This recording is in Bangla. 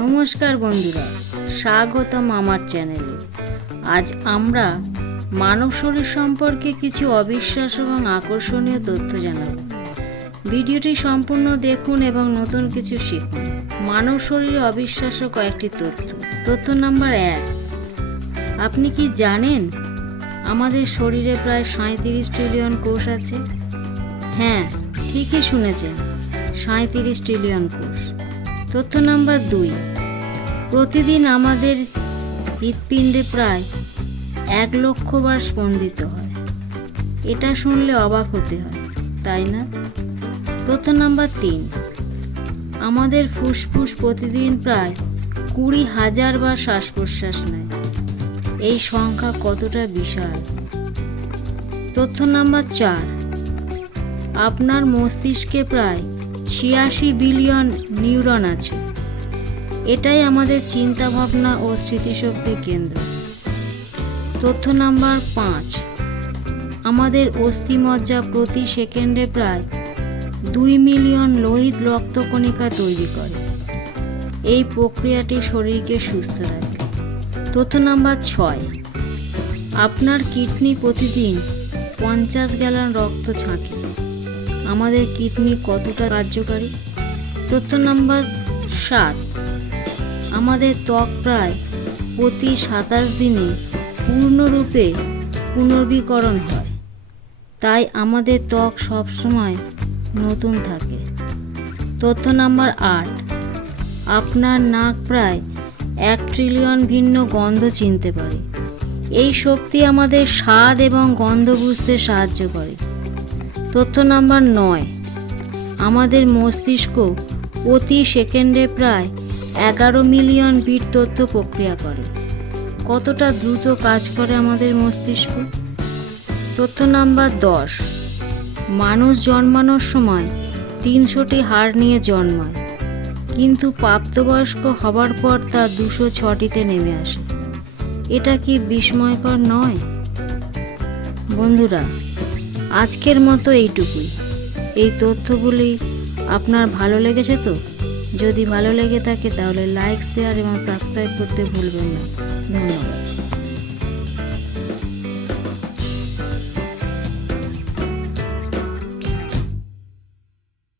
নমস্কার বন্ধুরা, স্বাগতম আমার চ্যানেলে। আজ আমরা মানব শরীর সম্পর্কে কিছু অবিশ্বাস এবং আকর্ষণীয় তথ্য জানাব। ভিডিওটি সম্পূর্ণ দেখুন এবং নতুন কিছু শিখুন। মানব শরীরে অবিশ্বাস্য কয়েকটি তথ্য। তথ্য নাম্বার এক, আপনি কি জানেন আমাদের শরীরে প্রায় সাঁত্রিশ ট্রিলিয়ন কোষ আছে? হ্যাঁ ঠিকই শুনেছেন সাঁত্রিশ ট্রিলিয়ন কোষ। তথ্য নাম্বার দুই। প্রতিদিন আমাদের হৃৎপিণ্ডে প্রায় এক লক্ষ বার স্পন্দিত হয়। এটা শুনলে অবাক হতে হয়, তাই না? তথ্য নাম্বার তিন। আমাদের ফুসফুস প্রতিদিন প্রায় কুড়ি হাজার বার শ্বাস প্রশ্বাস নেয়। এই সংখ্যা কতটা বিশাল? তথ্য নাম্বার চার। আপনার মস্তিষ্কে প্রায় ছিয়াশি বিলিয়ন নিউরন আছে। এটাই আমাদের চিন্তা ভাবনা ও স্মৃতিশক্তির কেন্দ্র। তথ্য নাম্বার পাঁচ। আমাদের অস্থিমজ্জা প্রতি সেকেন্ডে প্রায় দুই মিলিয়ন লোহিত রক্তকণিকা তৈরি করে। এই প্রক্রিয়াটি শরীরকে সুস্থ রাখে। তথ্য নাম্বার ছয়। আপনার কিডনি প্রতিদিন পঞ্চাশ গ্যালন রক্ত ছাঁকে। আমাদের কিডনি কতটা কার্যকারী? তথ্য নাম্বার সাত। আমাদের ত্বক প্রায় প্রতি সাতাশ দিনে পূর্ণরূপে পুনর্বীকরণ হয়। তাই আমাদের ত্বক সবসময় নতুন থাকে। তথ্য নাম্বার আট। আপনার নাক প্রায় এক ট্রিলিয়ন ভিন্ন গন্ধ চিনতে পারে। এই শক্তি আমাদের স্বাদ এবং গন্ধ বুঝতে সাহায্য করে। তথ্য নাম্বার নয়। আমাদের মস্তিষ্ক প্রতি সেকেন্ডে প্রায় এগারো মিলিয়ন বিট তথ্য প্রক্রিয়া করে। কতটা দ্রুত কাজ করে আমাদের মস্তিষ্ক? তথ্য নাম্বার দশ। মানুষ জন্মানোর সময় তিনশোটি হাড় নিয়ে জন্মায়, কিন্তু প্রাপ্তবয়স্ক হবার পর তা দুশো ছটিতে নেমে আসে। এটা কি বিস্ময়কর নয়? বন্ধুরা আজকের মতো এইটুকুই। এই তথ্যগুলি আপনার ভালো লেগেছে তো? যদি ভালো লেগে থাকে তাহলে লাইক শেয়ার এবং সাবস্ক্রাইব করতে ভুলবেন না। ধন্যবাদ।